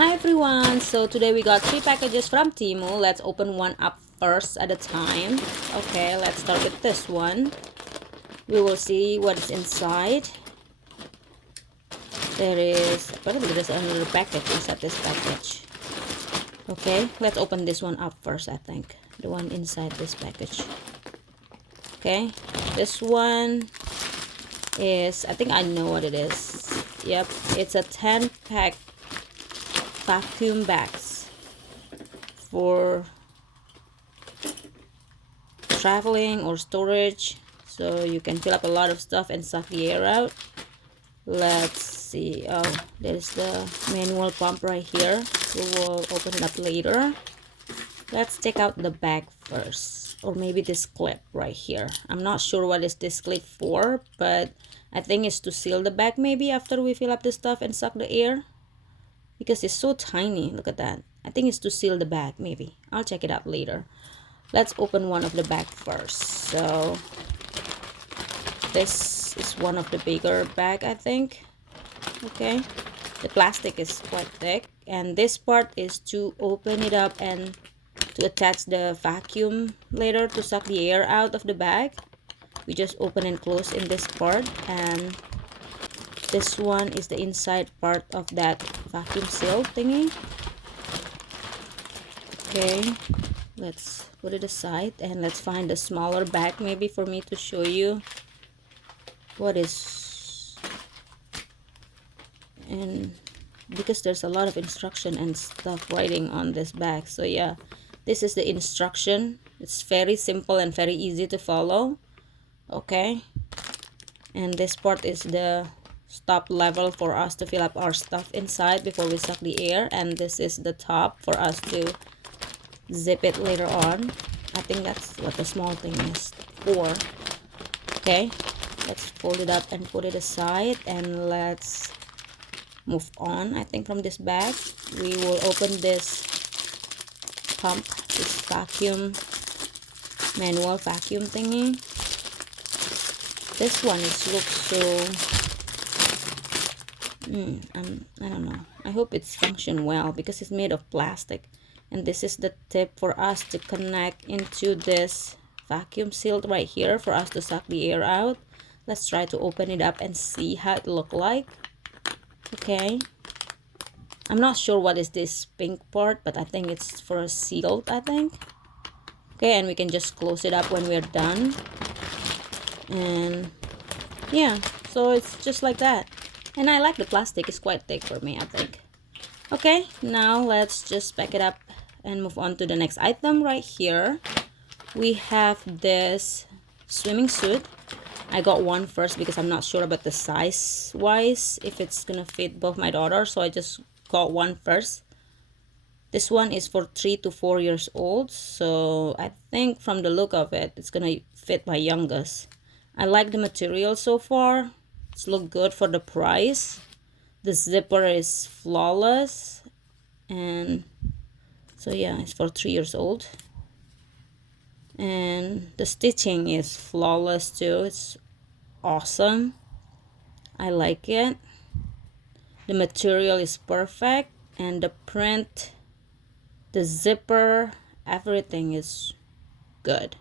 Hi everyone, so today we got 3 packages from Temu. Let's open one up first at a time. Okay, let's start with this one. We will see what is inside. Apparently there's another package inside this package. Okay, let's open this one up first, I think. The one inside this package. Okay, this one is, I think I know what it is. Yep, it's a 10-pack vacuum bags for traveling or storage, so you can fill up a lot of stuff and suck the air out. Let's see. Oh, there's the manual pump right here. We will open it up later. Let's take out the bag first, or maybe this clip right here. I'm not sure what is this clip for, but I think it's to seal the bag maybe after we fill up the stuff and suck the air, because it's so tiny. Look at that. I think it's to seal the bag maybe. I'll check it out later. Let's open one of the bag first. So this is one of the bigger bag, I think. Okay, the plastic is quite thick, and this part is to open it up and to attach the vacuum later to suck the air out of the bag. We just open and close in this part, and this one is the inside part of that vacuum seal thingy. Okay, let's put it aside and let's find a smaller bag maybe for me to show you what is, and because there's a lot of instruction and stuff writing on this bag. So yeah, this is the instruction. It's very simple and very easy to follow. Okay, and this part is the stop level for us to fill up our stuff inside before we suck the air, and this is the top for us to zip it later on. I think that's what the small thing is for. Okay, let's fold it up and put it aside, and let's move on. I think from this bag we will open this pump, this vacuum, manual vacuum thingy. This one looks so I don't know. I hope it's function well because it's made of plastic, and this is the tip for us to connect into this vacuum seal right here for us to suck the air out. Let's try to open it up and see how it look like. Okay, I'm not sure what is this pink part, but I think it's for a seal, I think. Okay, and we can just close it up when we're done, and yeah, so it's just like that. And I like the plastic, it's quite thick for me, I think. Okay, now let's just pack it up and move on to the next item right here. We have this swimming suit. I got one first because I'm not sure about the size wise if it's gonna fit both my daughters, so I just got one first. This one is for 3 to 4 years old, so I think from the look of it, it's gonna fit my youngest. I like the material so far. It's look good for the price. The zipper is flawless, and so yeah, it's for 3 years old, and the stitching is flawless too. It's awesome. I like it. The material is perfect, and the print, the zipper, everything is good.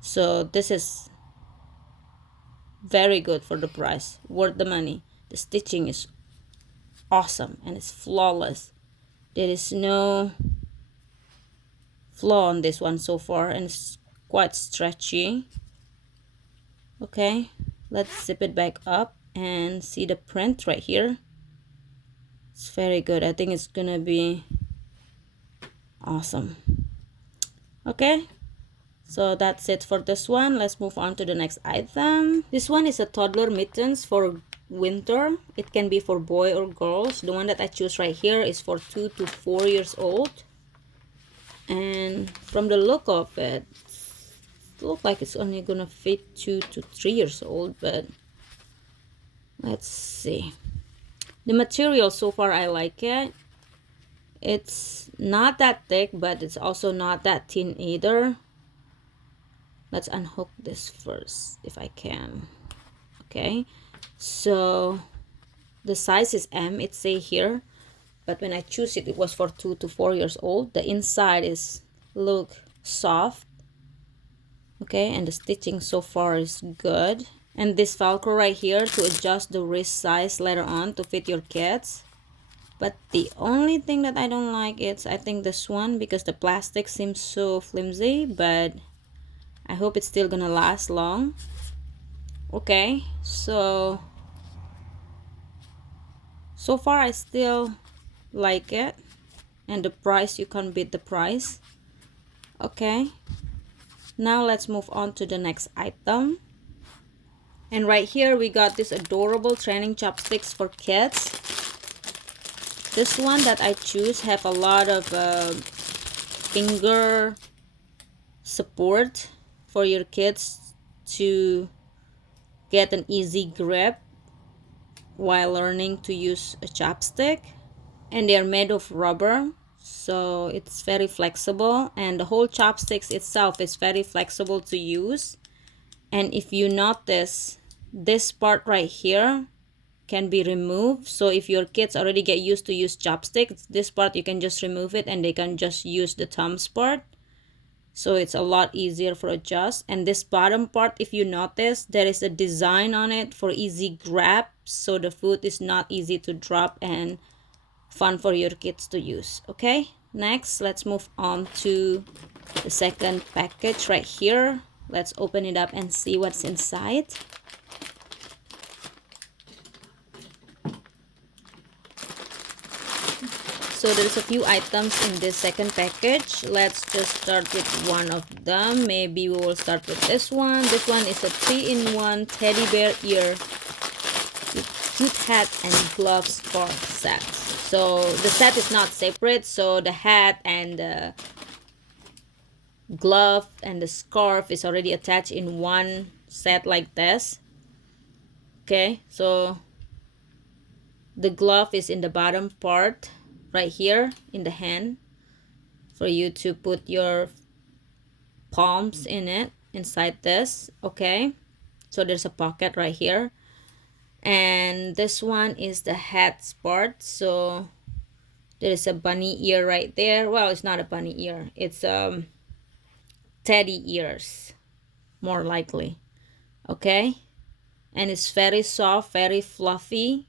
So this is very good for the price, worth the money. The stitching is awesome and it's flawless. There is no flaw on this one so far, and it's quite stretchy. Okay, let's zip it back up and see the print right here. It's very good. I think it's gonna be awesome. Okay, so that's it for this one. Let's move on to the next item. This one is a toddler mittens for winter. It can be for boy or girls. The one that I choose right here is for 2 to 4 years old, and from the look of it, looks like it's only gonna fit 2 to 3 years old, but let's see. The material so far, I like it. It's not that thick, but it's also not that thin either. Let's unhook this first if I can. Okay, so the size is M, it say here. but when I choose it, it was for 2 to 4 years old. The inside is look soft, okay, and the stitching so far is good. And this velcro right here to adjust the wrist size later on to fit your kids. But the only thing that I don't like is I think this one, because the plastic seems so flimsy, but I hope it's still gonna last long. Okay, so far I still like it, and the price, you can't beat the price. Okay, now let's move on to the next item. And right here we got this adorable training chopsticks for kids. This one that I choose have a lot of finger support for your kids to get an easy grip while learning to use a chopstick. And they are made of rubber, so it's very flexible, and the whole chopsticks itself is very flexible to use. And if you notice, this part right here can be removed. So if your kids already get used to use chopsticks, this part you can just remove it and they can just use the thumbs part. So it's a lot easier for adjust. And this bottom part, if you notice, there is a design on it for easy grab, so the food is not easy to drop and fun for your kids to use. Okay, next let's move on to the second package right here. Let's open it up and see what's inside. So there's a few items in this second package. Let's just start with one of them. Maybe we will start with this one. This one is a 3-in-1 teddy bear ear with cute hat and gloves for set. So the set is not separate, so the hat and the glove and the scarf is already attached in one set like this. Okay, so the glove is in the bottom part right here in the hand for you to put your palms in it inside this. Okay, so there's a pocket right here, and this one is the hat part. So there is a bunny ear right there. Well, it's not a bunny ear, it's teddy ears more likely. Okay, and it's very soft, very fluffy,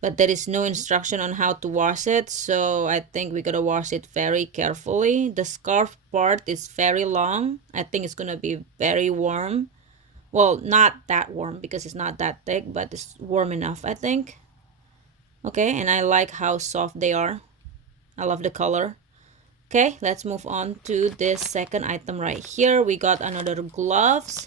but there is no instruction on how to wash it, so I think we gotta wash it very carefully. The scarf part is very long. I think it's gonna be very warm. Well, not that warm because it's not that thick, but it's warm enough, I think. Okay, and I like how soft they are. I love the color. Okay, let's move on to this second item right here. We got another gloves.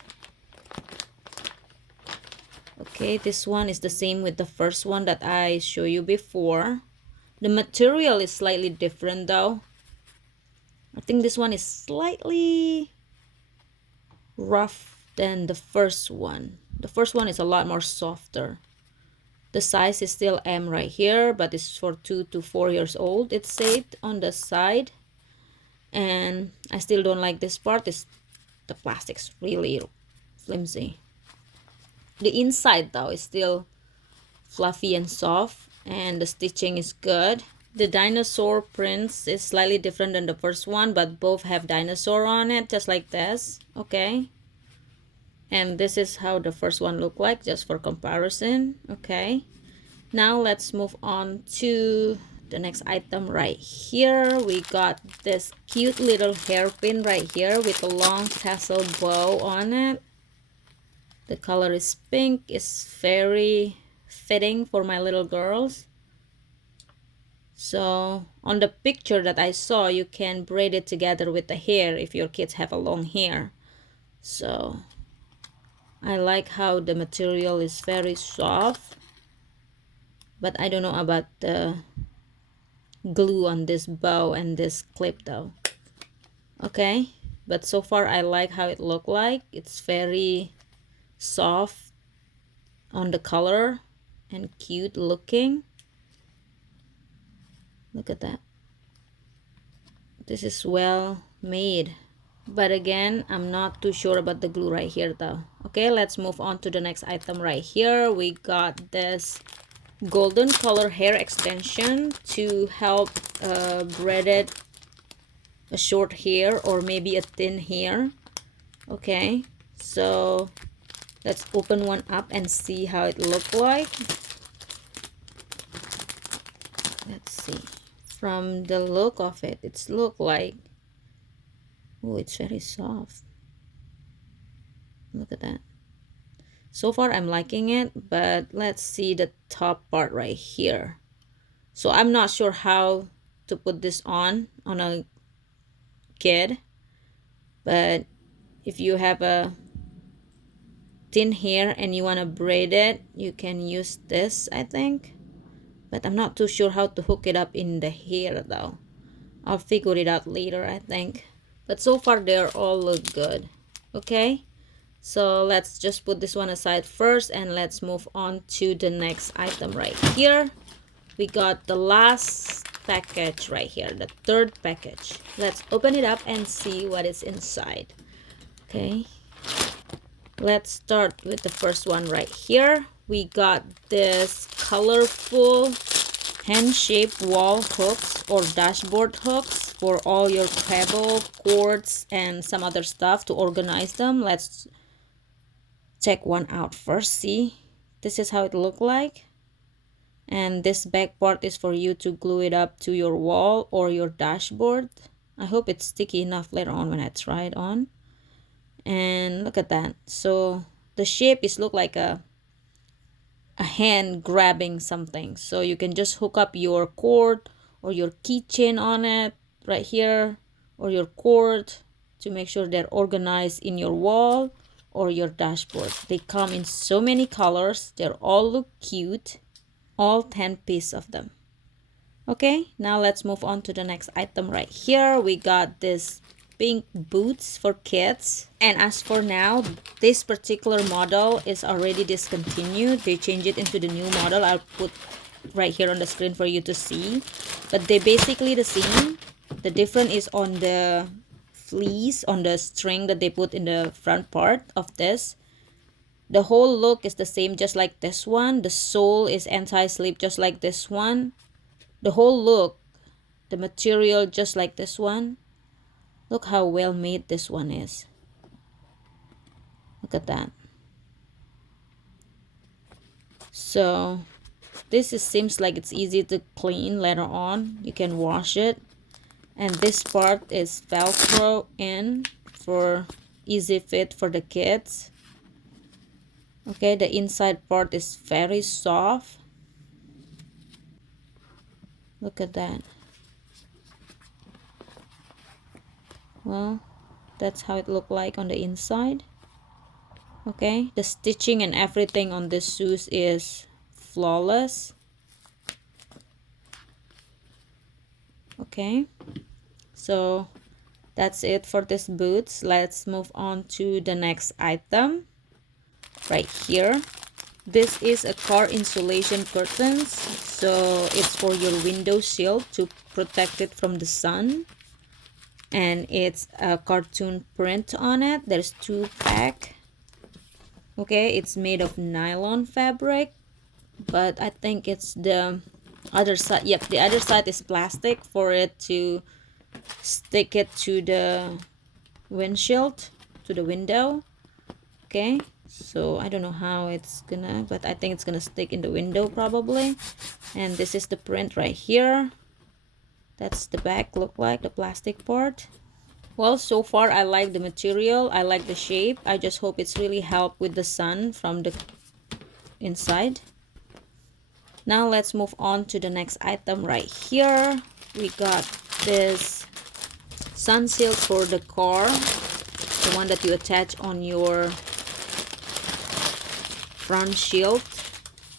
Okay, this one is the same with the first one that I showed you before. The material is slightly different though. I think this one is slightly rough than the first one. The first one is a lot more softer. The size is still M right here, but it's for 2 to 4 years old. It's said on the side. And I still don't like this part. The plastic's really flimsy. The inside though is still fluffy and soft, and the stitching is good. The dinosaur prints is slightly different than the first one, but both have dinosaur on it, just like this. Okay, and this is how the first one looked like, just for comparison. Okay, now let's move on to the next item right here. We got this cute little hairpin right here with a long tassel bow on it. The color is pink. It's very fitting for my little girls. So on the picture that I saw, you can braid it together with the hair if your kids have a long hair. So I like how the material is very soft, but I don't know about the glue on this bow and this clip though. Okay, but so far I like how it looked like. It's very soft on the color and cute looking. Look at that. This is well made, but again, I'm not too sure about the glue right here though. Okay, let's move on to the next item right here. We got this golden color hair extension to help braided a short hair or maybe a thin hair. Okay, so let's open one up and see how it look like. Let's see. From the look of it, it's look like, oh, it's very soft. Look at that. So far I'm liking it, but let's see the top part right here. So I'm not sure how to put this on a kid, but if you have a thin hair and you want to braid it, you can use this, I think. But I'm not too sure how to hook it up in the hair though. I'll figure it out later, I think. But so far they all look good. Okay, so let's just put this one aside first and let's move on to the next item right here. We got the last package right here, the third package. Let's open it up and see what is inside. Okay, let's start with the first one right here. We got this colorful hand-shaped wall hooks or dashboard hooks for all your cable, cords, and some other stuff to organize them. Let's check one out first. See, this is how it look like. And this back part is for you to glue it up to your wall or your dashboard. I hope it's sticky enough later on when I try it on. And look at that. So the shape is look like a hand grabbing something. So you can just hook up your cord or your keychain on it right here, or your cord, to make sure they're organized in your wall or your dashboard. They come in so many colors. They're all look cute. All 10 pieces of them. Okay, now let's move on to the next item right here. We got this pink boots for kids, and as for now, this particular model is already discontinued. They changed it into the new model. I'll put right here on the screen for you to see, but they're basically the same. The difference is on the fleece, on the string that they put in the front part of this. The whole look is the same, just like this one. The sole is anti-slip, just like this one. The whole look, the material, just like this one. Look how well made this one is. Look at that. So this seems like it's easy to clean later on. You can wash it. And this part is Velcro in for easy fit for the kids. Okay, the inside part is very soft. Look at that. Well, that's how it looked like on the inside. Okay, the stitching and everything on this shoes is flawless. Okay, so that's it for this boots. Let's move on to the next item right here. This is a car insulation curtains, so it's for your window shield to protect it from the sun. And it's a cartoon print on it. There's 2 pack. Okay, it's made of nylon fabric, but I think it's the other side. Yep, the other side is plastic for it to stick it to the windshield, to the window. Okay, so I don't know how it's gonna, but I think it's gonna stick in the window probably. And this is the print right here. That's the back look like, the plastic part. Well, so far I like the material, I like the shape. I just hope it's really help with the sun from the inside. Now let's move on to the next item right here. We got this sun shield for the car, the one that you attach on your front shield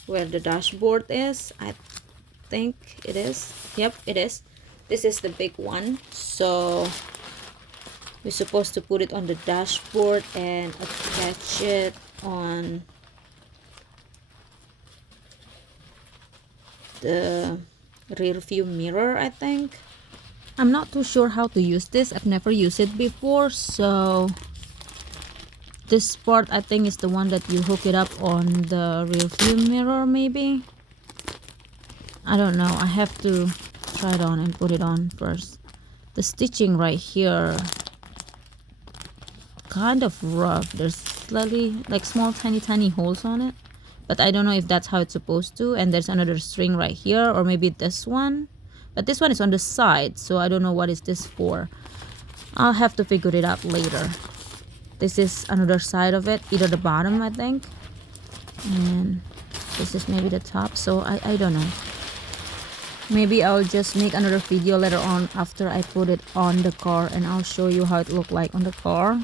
where the dashboard is. I think it is. Yep, it is. This is the big one, so we're supposed to put it on the dashboard and attach it on the rear view mirror, I think. I'm not too sure how to use this. I've never used it before, so this part I think is the one that you hook it up on the rear view mirror maybe. I don't know. I have to try it on and put it on first. The stitching right here kind of rough. There's slightly like small tiny holes on it, but I don't know if that's how it's supposed to. And there's another string right here, or maybe this one, but this one is on the side, so I don't know what is this for. I'll have to figure it out later. This is another side of it, either the bottom, I think, and this is maybe the top. So I don't know. Maybe I'll just make another video later on after I put it on the car, and I'll show you how it looked like on the car.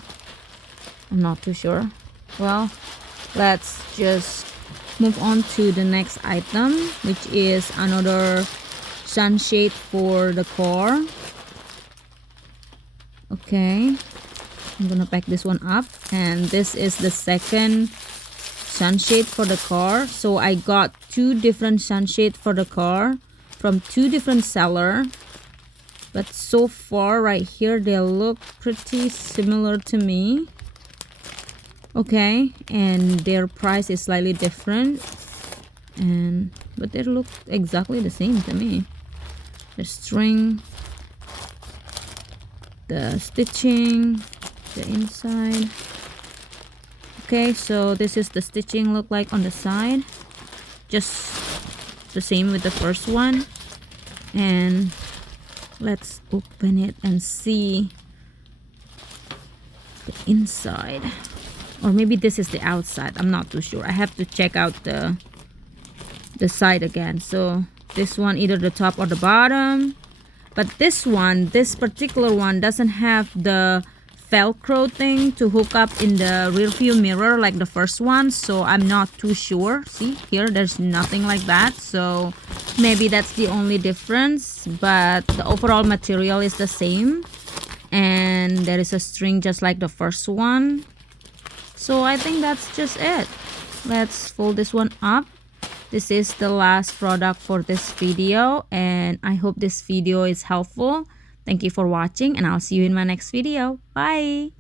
I'm not too sure. Well, let's just move on to the next item, which is another sunshade for the car. Okay, I'm gonna pack this one up, and this is the second sunshade for the car. So I got two different sunshade for the car from two different sellers, but so far right here they look pretty similar to me. Okay, and their price is slightly different, but they look exactly the same to me. The string, the stitching, the inside. Okay, so this is the stitching look like on the side, just the same with the first one. And let's open it and see the inside, or maybe this is the outside. I'm not too sure. I have to check out the side again. So this one, either the top or the bottom, but this particular one doesn't have the velcro thing to hook up in the rear view mirror like the first one, so I'm not too sure. See here, there's nothing like that, so maybe that's the only difference, but the overall material is the same, and there is a string just like the first one. So I think that's just it. Let's fold this one up. This is the last product for this video, and I hope this video is helpful. Thank you for watching, and I'll see you in my next video. Bye!